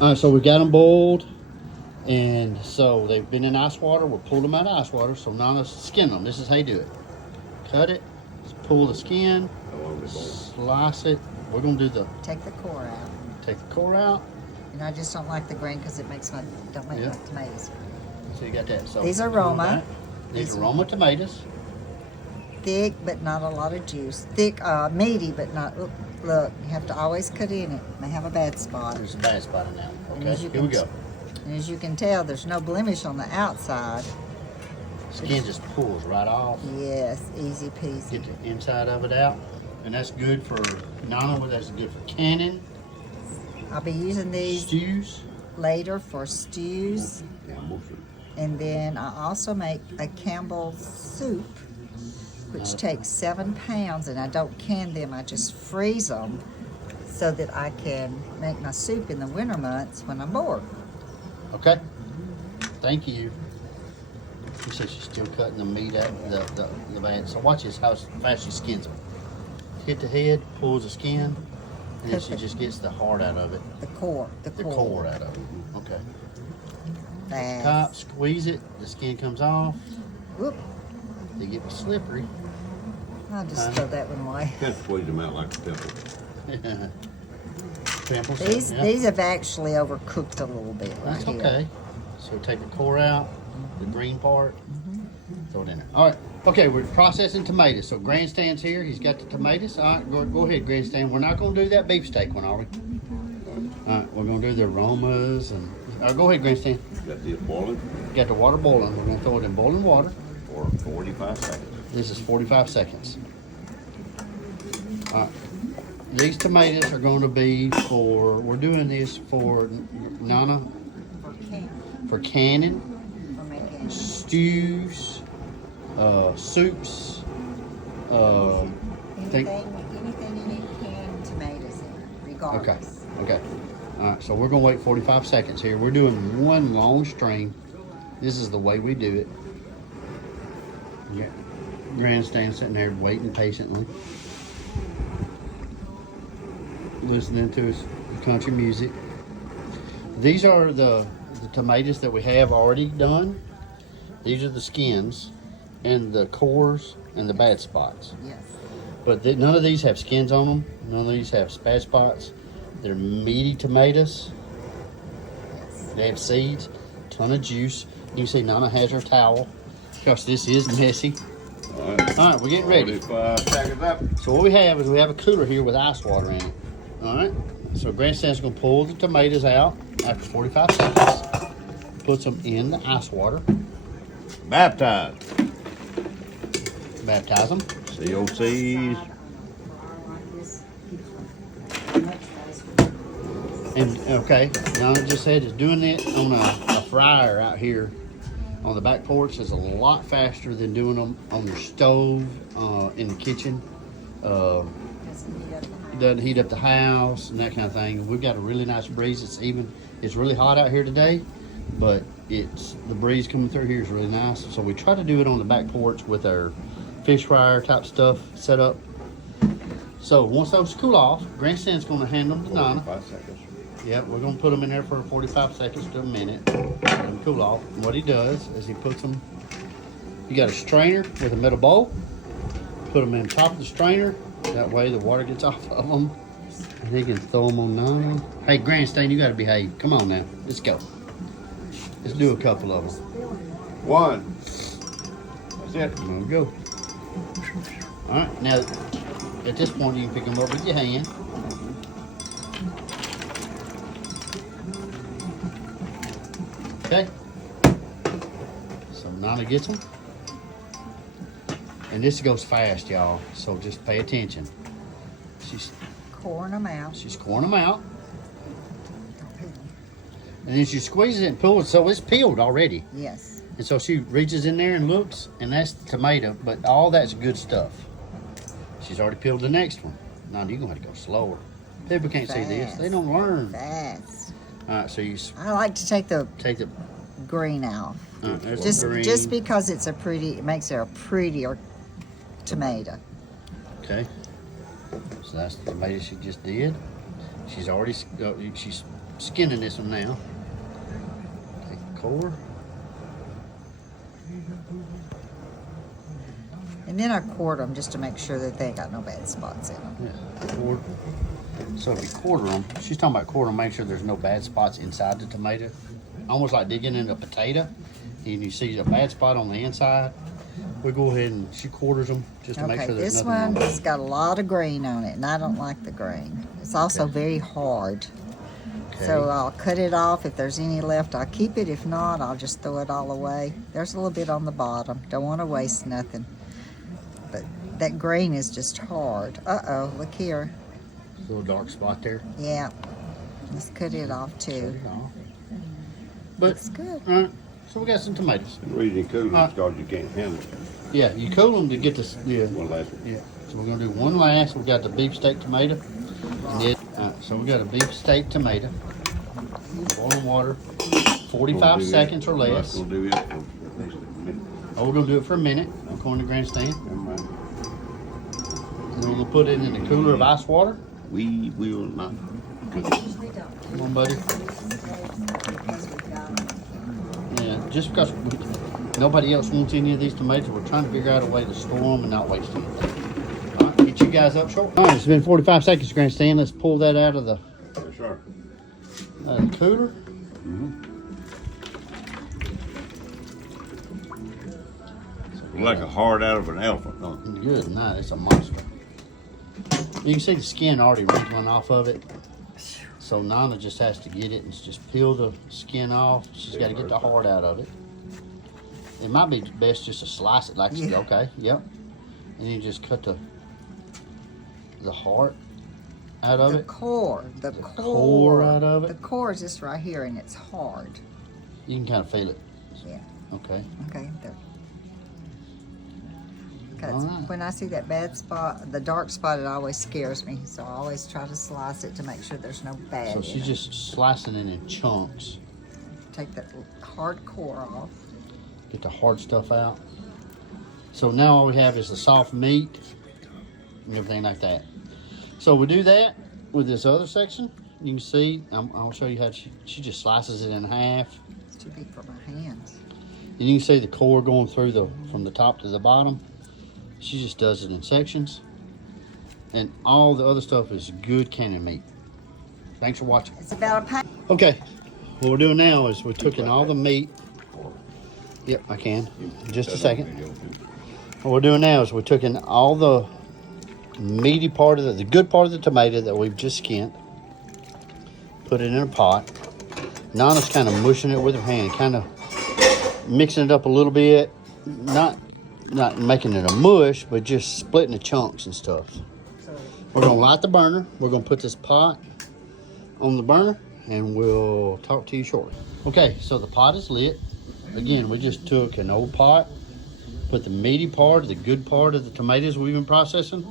All right, so we got them boiled, and so they've been in ice water. We'll pull them out of ice water. So Nana's skin them. This is how you do it. Cut it, pull the skin, slice it. We're gonna do the Take the core out. take the core out. And I just don't like the grain because it makes my don't make my tomatoes. So you got that. So These are Roma. These are Roma tomatoes. Thick but not a lot of juice. Thick, meaty but not. Look, you have to always cut in it. They have a bad spot. There's a bad spot in that one. Okay, here here we go. And as you can tell, there's no blemish on the outside. Skin just pulls right off. Yes, easy peasy. Get the inside of it out, and that's good for Nana. That's good for canning. I'll be using these Stews. later for stews. And then I also make a Campbell's soup, which takes 7 pounds, and I don't can them, I just freeze them so that I can make my soup in the winter months when I'm bored. Okay. Thank you. She says she's still cutting the meat out the bad. So watch this how fast she skins them. Hit the head, pulls the skin, and then she just gets the heart out of it. The core. The core out of it. Okay. Fast. Top, squeeze it, the skin comes off. Whoop. They get slippery. I'll just throw that one away. Kind of squeeze them out like a pimple. Pimples, These yeah. these have actually overcooked a little bit right That's here. okay. So take the core out, the green part, throw it in there. All right. Okay, we're processing tomatoes. So Grandstand's here. He's got the tomatoes. All right, go ahead, Grandstand. We're not going to do that beefsteak one, are we? All right, we're going to do the aromas and. Go ahead, Grandstand. Got this boiling Got the water boiling. We're going to throw it in boiling water. for 45 seconds. This is 45 seconds. All right. These tomatoes are going to be for. We're doing this for Nana for canning, For making stews, soups. anything you need canned tomatoes in, regardless. Okay. All right. So we're gonna wait 45 seconds here. We're doing one long string. This is the way we do it. Yeah. Grandstand sitting there waiting patiently, listening to his country music. These are the tomatoes that we have already done. These are the skins and the cores and the bad spots. Yes. But none of these have skins on them. None of these have bad spots. They're meaty tomatoes. Yes. They have seeds, ton of juice. You can see Nana has her towel because this is messy. All right. All right, we're getting ready. 45 seconds up. So what we have is we have a cooler here with ice water in it. All right. So Grandstand's gonna pull the tomatoes out after 45 seconds. Puts them in the ice water. Baptized. Baptize them. COCs. And okay, Nana just said is doing it on a fryer out here on the back porch is a lot faster than doing them on your stove in the kitchen. It doesn't heat up the house and that kind of thing. We've got a really nice breeze. It's really hot out here today, but the breeze coming through here is really nice. So we try to do it on the back porch with our fish fryer type stuff set up. So once those cool off, Grandstand's going to hand them to Nana. 45 seconds. Yep, we're going to put them in there for 45 seconds to a minute. Let them cool off. And what he does is he puts them, you got a strainer with a metal bowl. Put them in the top of the strainer. That way the water gets off of them. And he can throw them on Nana. Hey, Grandstand, you got to behave. Come on now. Let's go. Let's do a couple of them. One. That's it. There we go. All right, now at this point you can pick them up with your hand. Okay. So Nana gets them. And this goes fast, y'all. So just pay attention. She's Coring them out. coring them out. And then she squeezes it and pulls it, so it's peeled already. Yes. And so she reaches in there and looks, and that's the tomato, but all that's good stuff. She's already peeled the next one. Now you're gonna have to go slower. People can't see this. They don't learn. Fast. All right, so you I like to take the take the green out. there's Just the green. just because it makes it a prettier tomato. Okay. So that's the tomato she just did. She's already skinning this one now. Take the core. And then I quarter them just to make sure that they ain't got no bad spots in them. Yeah, quarter. So if you quarter them, she's talking about quarter them, make sure there's no bad spots inside the tomato. Almost like digging into a potato, and you see a bad spot on the inside. We go ahead and she quarters them just to make sure there's this nothing one wrong. has got a lot of green on it, and I don't like the green. It's also very hard. Okay. So I'll cut it off. If there's any left, I'll keep it. If not, I'll just throw it all away. There's a little bit on the bottom. Don't want to waste nothing. But that green is just hard. Uh-oh, look here. Little dark spot there. Yeah. Let's cut it off too. But Looks good. all right, so we got some tomatoes. The reason you cool them is because you can't handle it. Yeah, you cool them to get this. Yeah, One last one. yeah. So we're gonna do one last. We got the beefsteak tomato. And then, so we got a beefsteak tomato. Boiling water, 45 seconds or less. We'll do it for at least a minute. Oh, we're gonna do it for a minute. According to grandstand. Never mind. And then we're gonna put it in the cooler of ice water. We will not cook it. Come on, buddy. Yeah, just because nobody else wants any of these tomatoes, we're trying to figure out a way to store them and not waste anything. All right, get you guys up short. All right, it's been 45 seconds, grandstand. Let's pull that out of the Yes, sir. cooler. Like a heart out of an elephant, don't it? Good night, it's a monster. You can see the skin already wrinkling off of it. So Nana just has to get it and just peel the skin off. She's got to get the heart out of it. It might be best just to slice it like Yeah. okay, yep. And you just cut the heart out of The it. core. The core out of it? The core is just right here, and it's hard. You can kind of feel it. Yeah. Okay. Okay. There. 'Cause All right. when I see that bad spot, the dark spot, it always scares me. So I always try to slice it to make sure there's no bad. So in she's it. just slicing it in chunks. Take that hard core off. Get the hard stuff out. So now all we have is the soft meat and everything like that. So we do that with this other section. You can see, I'll show you how she just slices it in half. It's too big for my hands. And you can see the core going through from the top to the bottom. She just does it in sections. And all the other stuff is good cannon meat. Thanks for watching. It's about a pound. Okay, what we're doing now is we're taking all the meat. Yep, I can. Just a second. What we're doing now is we're taking all the meaty part of the good part of the tomato that we've just skinned, put it in a pot. Nana's kind of mushing it with her hand, kind of mixing it up a little bit, not making it a mush, but just splitting the chunks and stuff. We're gonna light the burner. We're gonna put this pot on the burner, and we'll talk to you shortly. Okay, so the pot is lit. Again, we just took an old pot, put the meaty part, the good part of the tomatoes we've been processing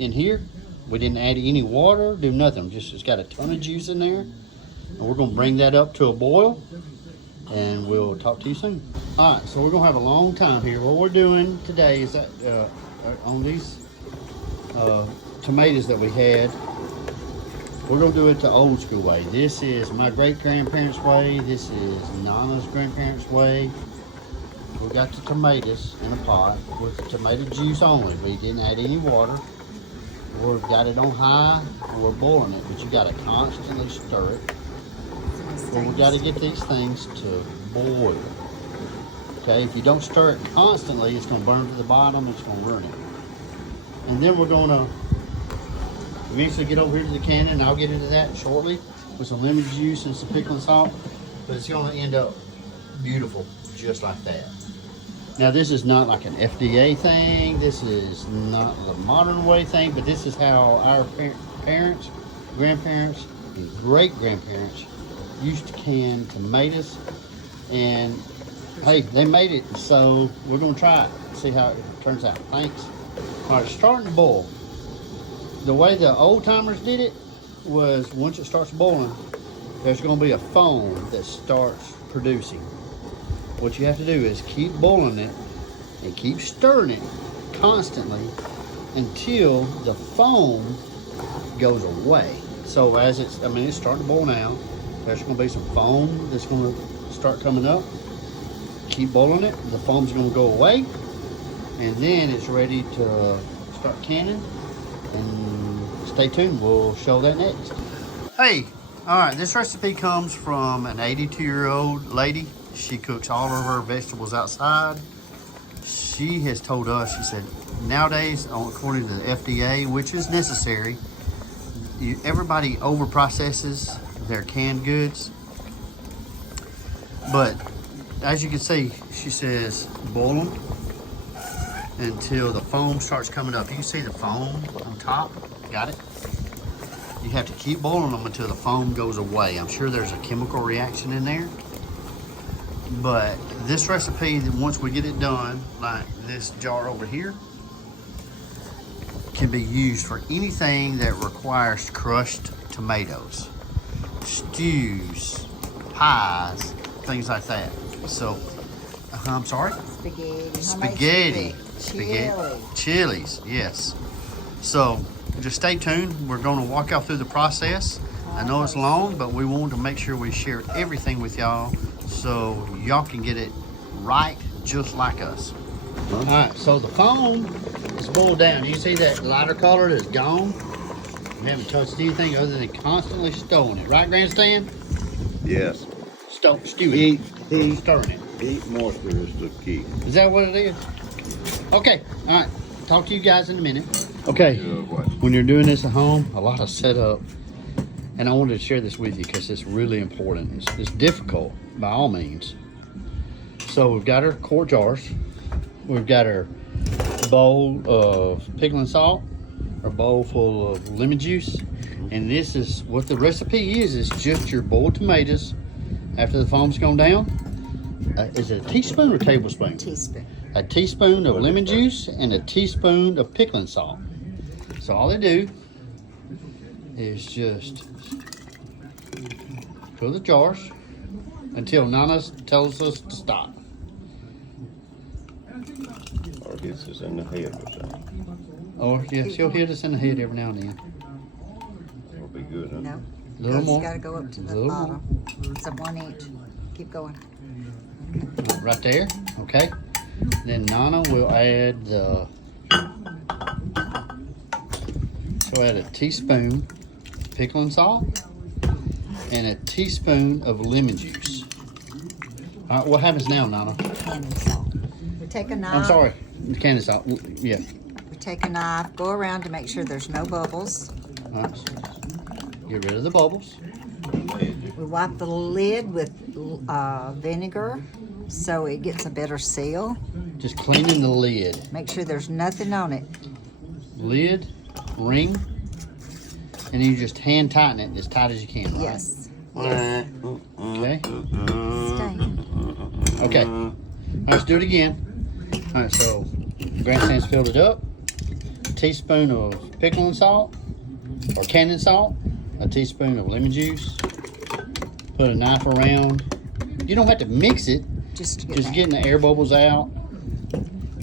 in here. We didn't add any water, do nothing. Just it's got a ton of juice in there. And we're gonna bring that up to a boil, and we'll talk to you soon. All right, so we're gonna have a long time here. What we're doing today is that on these tomatoes that we had, we're gonna do it the old school way. This is my great grandparents' way. This is Nana's grandparents' way. We got the tomatoes in a pot with the tomato juice only. We didn't add any water. We've got it on high, and we're boiling it, but you gotta constantly stir it. Well, we got to get these things to boil. Okay, if you don't stir it constantly, it's going to burn to the bottom. It's going to ruin it. And then we're going to eventually get over here to the cannon, and I'll get into that shortly with some lemon juice and some pickling salt. But it's going to end up beautiful, just like that. Now, this is not like an FDA thing. This is not the modern way thing, but this is how our parents, grandparents, and great-grandparents used to can tomatoes, and hey, they made it, so we're gonna try it, see how it turns out. Thanks. All right, it's starting to boil. The way the old timers did it was once it starts boiling, there's gonna be a foam that starts producing. What you have to do is keep boiling it and keep stirring it constantly until the foam goes away. So as it's, I mean, it's starting to boil now. There's going to be some foam that's going to start coming up. Keep boiling it. The foam's going to go away, and then it's ready to start canning. And stay tuned. We'll show that next. Hey, all right. This recipe comes from an 82-year-old lady. She cooks all of her vegetables outside. She has told us, she said, nowadays, according to the FDA, which is necessary, everybody over processes their canned goods. But as you can see, she says boil them until the foam starts coming up. You can see the foam on top. Got it? You have to keep boiling them until the foam goes away. I'm sure there's a chemical reaction in there. But this recipe, once we get it done, like this jar over here, can be used for anything that requires crushed tomatoes, stews, pies, things like that. So, I'm sorry? Spaghetti. Chilies, yes. So, just stay tuned. We're going to walk y'all through the process. I know it's long, but we want to make sure we share everything with y'all so y'all can get it right just like us. All right, so the foam is boiled down. You see that lighter color that's gone? We haven't touched anything other than constantly stirring it. Right, Grandstand? Yes. Stewing it. Stirring it. Heat moisture is the key. Is that what it is? Okay, all right. Talk to you guys in a minute. Okay, when you're doing this at home, a lot of setup. And I wanted to share this with you because it's really important. It's difficult by all means. So we've got our quart jars. We've got our bowl of pickling salt, our bowl full of lemon juice. And this is what the recipe is just your boiled tomatoes after the foam's gone down. Is it a teaspoon or tablespoon? Teaspoon. A teaspoon of lemon juice and a teaspoon of pickling salt. So all they do is just fill the jars until Nana tells us to stop. Or hits us in the head or something. Or yeah, she'll hit us in the head every now and then. That'll be good, huh? No. Little more. It's got to go up to the Little bottom. It's a 1 inch. Keep going. Right there, okay. Then Nana will add the. She'll add a teaspoon pickling salt and a teaspoon of lemon juice. All right, what happens now, Nana? Candy salt. We take a knife. I'm sorry, candy salt. Yeah. We take a knife, go around to make sure there's no bubbles. All right. Get rid of the bubbles. We wipe the lid with vinegar so it gets a better seal. Just cleaning the lid. Make sure there's nothing on it. Lid, ring, and then you just hand tighten it as tight as you can. Right? Yes. Okay. Stay. Okay. All right, let's do it again. All right, so Grandstand's filled it up. A teaspoon of pickling salt or canning salt. A teaspoon of lemon juice. Put a knife around. You don't have to mix it. Just Getting the air bubbles out.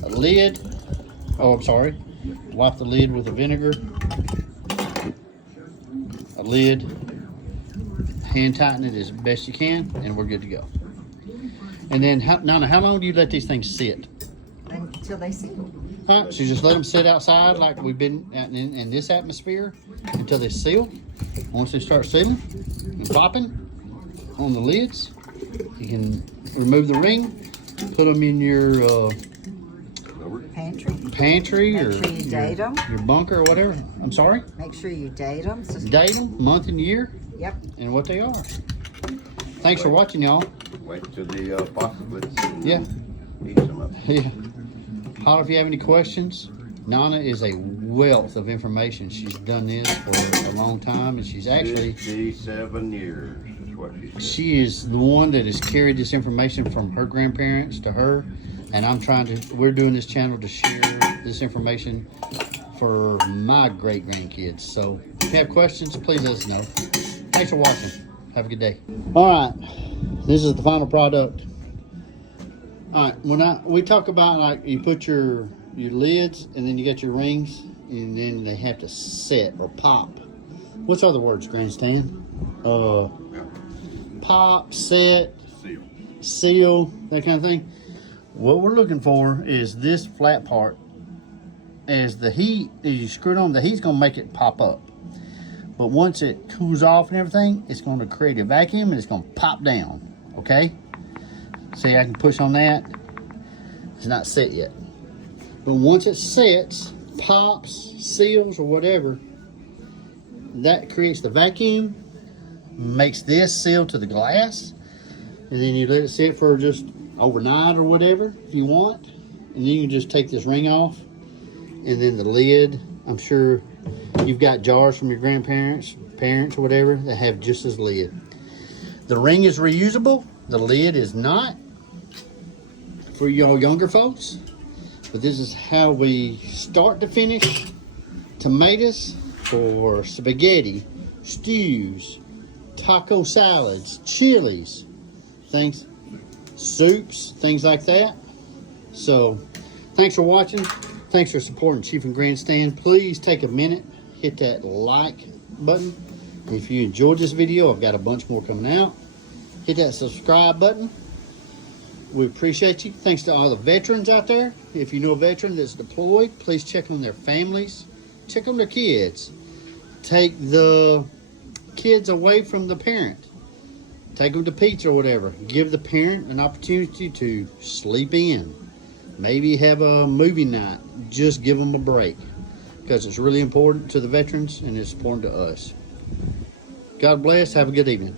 A lid. Oh, I'm sorry. Wipe the lid with the vinegar. A lid. Hand tighten it as best you can, and we're good to go. And then, Nana, how long do you let these things sit? until they seal. All right, so just let them sit outside like we've been in this atmosphere until they seal. Once they start sealing and popping on the lids, you can remove the ring, put them in your pantry Make or sure you date them. your bunker or whatever. I'm sorry? Make sure you date them. Date them, month and year, Yep. and what they are. Thanks for watching, y'all. Wait till the possibly Yeah. heat some up. Yeah. Holler if you have any questions. Nana is a wealth of information. She's done this for a long time, and she's actually 57 years is what she said. she is the one that has carried this information from her grandparents to her, and we're doing this channel to share this information for my great grandkids. So if you have questions, please let us know. Thanks for watching. Have a good day. All right, this is the final product. All right, we talk about, like, you put your lids and then you got your rings, and then they have to set or pop what's other words, grandstand? Pop, set, seal, that kind of thing. What we're looking for is this flat part. As the heat, as you screw it on, the heat's gonna make it pop up. But once it cools off and everything, it's gonna create a vacuum and it's gonna pop down, okay? See, I can push on that. It's not set yet. But once it sets, pops, seals, or whatever, that creates the vacuum, makes this seal to the glass, and then you let it sit for just overnight or whatever if you want. And then you can just take this ring off, and then the lid, I'm sure you've got jars from your grandparents, parents, or whatever that have just this lid. The ring is reusable, the lid is not for y'all younger folks. But this is how we start to finish tomatoes for spaghetti, stews, taco salads, chilies, things, soups, things like that. So thanks for watching. Thanks for supporting Chief and Grandstand. Please take a minute, hit that like button. If you enjoyed this video, I've got a bunch more coming out. Hit that subscribe button. We appreciate you. Thanks to all the veterans out there. If you know a veteran that's deployed, please check on their families. Check on their kids. Take the kids away from the parent. Take them to pizza or whatever. Give the parent an opportunity to sleep in. Maybe have a movie night. Just give them a break. Because it's really important to the veterans and it's important to us. God bless. Have a good evening.